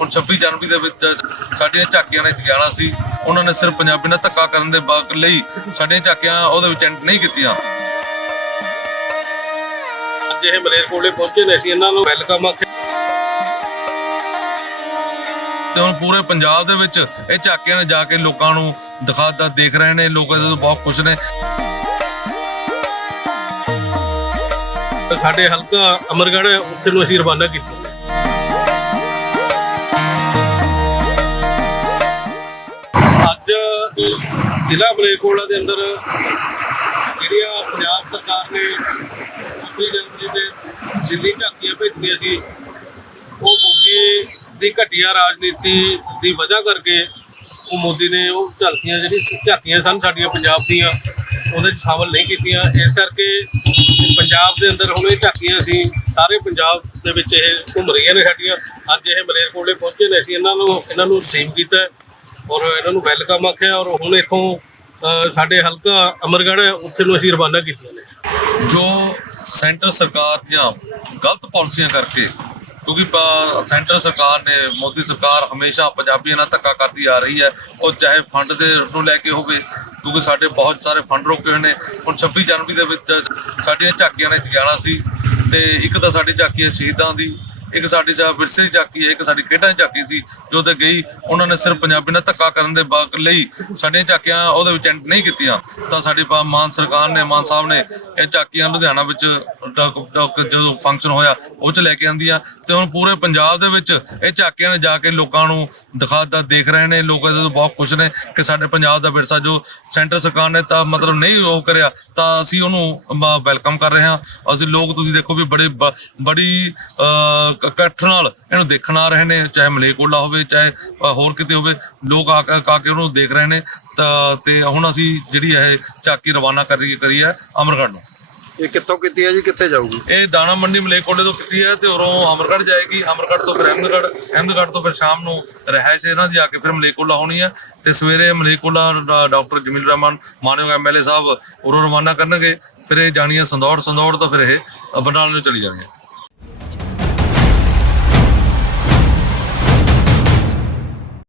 ਹੁਣ 26 ਜਨਵਰੀ ਦੇ ਵਿੱਚ ਸਾਡੀਆਂ ਝਾਕੀਆਂ ਨੇ ਜਾਣਾ ਸੀ ਉਹਨਾਂ ਨੇ ਸਿਰਫ ਪੰਜਾਬੀ ਨਾਲ ਧੱਕਾ ਕਰਨ ਦੇ ਬਾਕ ਲਈ ਸਾਡੀਆਂ ਝਾਕੀਆਂ ਉਹਦੇ ਵਿੱਚ ਐਂਟ ਨਹੀਂ ਕੀਤੀਆਂ। ਅੱਜ ਇਹ ਮਲੇਰਕੋਟਲੇ ਪਹੁੰਚੇ ਨੇ ਅਸੀਂ ਇਹਨਾਂ ਨੂੰ ਵੈਲਕਮ ਆਖਿਆ। ਤੇ ਹੁਣ ਪੂਰੇ ਪੰਜਾਬ ਦੇ ਵਿੱਚ ਇਹ ਝਾਕੀਆਂ ਨੇ ਜਾ ਕੇ ਲੋਕਾਂ ਨੂੰ ਦਿਖਾਦਾ ਦੇਖ ਰਹੇ ਨੇ ਲੋਕ ਇਹਦੇ ਤੋਂ ਬਹੁਤ ਖੁਸ਼ ਨੇ। ਸਾਡੇ ਹਲਕਾ ਅਮਰਗੜ੍ਹ ਉੱਥੇ ਨੂੰ ਅਸੀਂ ਰਵਾਨਾ ਕੀਤਾ। ਜ਼ਿਲ੍ਹਾ ਮਲੇਰਕੋਟਲਾ ਦੇ ਅੰਦਰ ਜਿਹੜੀਆਂ ਪੰਜਾਬ ਸਰਕਾਰ ਨੇ 26 ਜਨਵਰੀ 'ਤੇ ਦਿੱਲੀ ਝਾਕੀਆਂ ਭੇਜੀਆਂ ਸੀ, ਉਹ ਮੋਦੀ ਦੀ ਘਟੀਆ ਰਾਜਨੀਤੀ ਦੀ ਵਜ੍ਹਾ ਕਰਕੇ ਉਹ ਮੋਦੀ ਨੇ ਉਹ ਝਾਕੀਆਂ ਜਿਹੜੀ ਝਾਕੀਆਂ ਸਨ ਸਾਡੀਆਂ ਪੰਜਾਬ ਦੀਆਂ, ਉਹਦੇ ਚ ਸ਼ਾਮਲ ਨਹੀਂ ਕੀਤੀਆਂ। ਇਸ ਕਰਕੇ ਪੰਜਾਬ ਦੇ ਅੰਦਰ ਹੁਣ ਇਹ ਝਾਕੀਆਂ ਸੀ, ਸਾਰੇ ਪੰਜਾਬ ਦੇ ਵਿੱਚ ਇਹ ਘੁੰਮ ਰਹੀਆਂ ਨੇ ਸਾਡੀਆਂ। ਅੱਜ ਇਹ ਮਲੇਰਕੋਟਲੇ ਪਹੁੰਚੇ ਨੇ ਅਸੀਂ ਇਹਨਾਂ ਨੂੰ ਇਹਨਾਂ ਨੂੰ ਰਿਸੀਵ ਕੀਤਾ ਔਰ ਇਹਨਾਂ ਨੂੰ ਵੈਲਕਮ ਆਖਿਆ ਔਰ ਹੁਣ ਇੱਥੋਂ ਸਾਡੇ ਹਲਕਾ ਅਮਰਗੜ੍ਹ ਉੱਥੇ ਨੂੰ ਅਸੀਂ ਰਵਾਨਾ ਕੀਤਾ ਨੇ। ਜੋ ਸੈਂਟਰ ਸਰਕਾਰ ਦੀਆਂ ਗਲਤ ਪਾਲਿਸੀਆਂ ਕਰਕੇ, ਕਿਉਂਕਿ ਸੈਂਟਰ ਸਰਕਾਰ ਨੇ, ਮੋਦੀ ਸਰਕਾਰ ਹਮੇਸ਼ਾ ਪੰਜਾਬੀਆਂ ਨਾਲ ਧੱਕਾ ਕਰਦੀ ਆ ਰਹੀ ਹੈ, ਉਹ ਚਾਹੇ ਫੰਡ ਦੇ ਨੂੰ ਲੈ ਕੇ ਹੋਵੇ, ਕਿਉਂਕਿ ਸਾਡੇ ਬਹੁਤ ਸਾਰੇ ਫੰਡ ਰੋਕੇ ਹੋਏ ਨੇ। ਹੁਣ 26 ਜਨਵਰੀ ਦੇ ਵਿੱਚ ਸਾਡੀਆਂ ਝਾਕੀਆਂ ਨੇ ਜਾਣਾ ਸੀ, ਤੇ ਇੱਕ ਤਾਂ ਸਾਡੀ ਝਾਕੀ ਸ਼ਹੀਦਾਂ ਦੀ ਇੱਕ ਸਾਡੀ ਸਾ ਵਿਰਸੇ ਦੀ ਝਾਕੀ ਹੈ, ਇੱਕ ਸਾਡੀ ਖੇਡਾਂ ਦੀ ਝਾਕੀ ਸੀ, ਜੋ ਤੇ ਗਈ, ਉਹਨਾਂ ਨੇ ਸਿਰਫ ਪੰਜਾਬੀ ਨਾਲ ਧੱਕਾ ਕਰਨ ਦੇ ਬਾਕ ਲਈ ਸਾਡੀਆਂ ਝਾਕੀਆਂ ਉਹਦੇ ਵਿੱਚ ਐਂਟ ਨਹੀਂ ਕੀਤੀਆਂ। ਤਾਂ ਸਾਡੀ ਮਾਨ ਸਰਕਾਰ ਨੇ, ਮਾਨ ਸਾਹਿਬ ਨੇ ਇਹ ਝਾਕੀਆਂ ਲੁਧਿਆਣਾ ਵਿੱਚ ਜਦੋਂ ਫੰਕਸ਼ਨ ਹੋਇਆ, ਉਹ ਚ ਲੈ ਕੇ ਆਂਦੀਆਂ ਤੇ ਹੁਣ ਪੂਰੇ ਪੰਜਾਬ ਦੇ ਵਿੱਚ ਇਹ ਝਾਕੀਆਂ ਨੇ ਜਾ ਕੇ ਲੋਕਾਂ ਨੂੰ ਦਿਖਾਦਾ ਦੇਖ ਰਹੇ ਨੇ, ਲੋਕ ਇਹਦੇ ਤੋਂ ਬਹੁਤ ਖੁਸ਼ ਨੇ ਕਿ ਸਾਡੇ ਪੰਜਾਬ ਦਾ ਵਿਰਸਾ ਜੋ ਸੈਂਟਰ ਸਰਕਾਰ ਨੇ ਤਾਂ ਮਤਲਬ ਨਹੀਂ ਉਹ ਕਰਿਆ, ਤਾਂ ਅਸੀਂ ਉਹਨੂੰ ਵੈਲਕਮ ਕਰ ਰਹੇ ਹਾਂ। ਅਸੀਂ ਲੋਕ ਤੁਸੀਂ ਦੇਖੋ ਵੀ ਬੜੇ ਬ- ਬੜੀ ਇਕੱਠ ਨਾਲ ਇਹਨੂੰ ਦੇਖਣ ਆ ਰਹੇ ਨੇ ਚਾਹੇ ਮਲੇਕੋਲਾ ਹੋਵੇ ਚਾਹੇ ਹੋਰ ਕਿਤੇ ਹੋਵੇ ਲੋਕ ਆ ਕੇ ਉਹਨੂੰ ਦੇਖ ਰਹੇ ਨੇ। ਤੇ ਹੁਣ ਅਸੀਂ ਜਿਹੜੀ ਇਹ ਚਾਕੀ ਰਵਾਨਾ ਕਰੀ ਕਰੀ ਹੈ ਅਮਰਗੜ੍ਹ ਨੂੰ। ਇਹ ਕਿੱਥੋਂ ਕੀਤੀ ਹੈ ਜੀ? ਕਿੱਥੇ ਜਾਊਗੀ? ਇਹ ਦਾਣਾ ਮੰਡੀ ਮਲੇਕੋਲੇ ਤੋਂ ਕੀਤੀ ਹੈ ਤੇ ਉਰੋਂ ਅਮਰਗੜ੍ਹ ਜਾਏਗੀ। ਅਮਰਗੜ੍ਹ ਤੋਂ ਫਿਰ ਅਹਿਮਦਗੜ ਅਹਿਮਦਗੜ ਤੋਂ ਫਿਰ ਸ਼ਾਮ ਨੂੰ ਰਹਿائش ਇਹਨਾਂ ਦੀ ਆ ਕੇ ਫਿਰ ਮਲੇਕੋਲਾ ਹੋਣੀ ਹੈ। ਤੇ ਸਵੇਰੇ ਮਲੇਕੋਲਾ ਡਾਕਟਰ ਜਮੀਲ ਰਹਿਮਾਨ ਮਾਨਯੋਗ ਐਮਐਲਏ ਸਾਹਿਬ ਉਰੋਂ ਰਵਾਨਾ ਕਰਨਗੇ। ਫਿਰ ਇਹ ਜਾਣੀ ਹੈ ਸੰਦੌੜ ਸੰਦੌੜ ਤੋਂ ਫਿਰ ਇਹ ਬਰਨਾਲੇ ਨੂੰ ਚਲੀ ਜਾਣੀ ਹੈ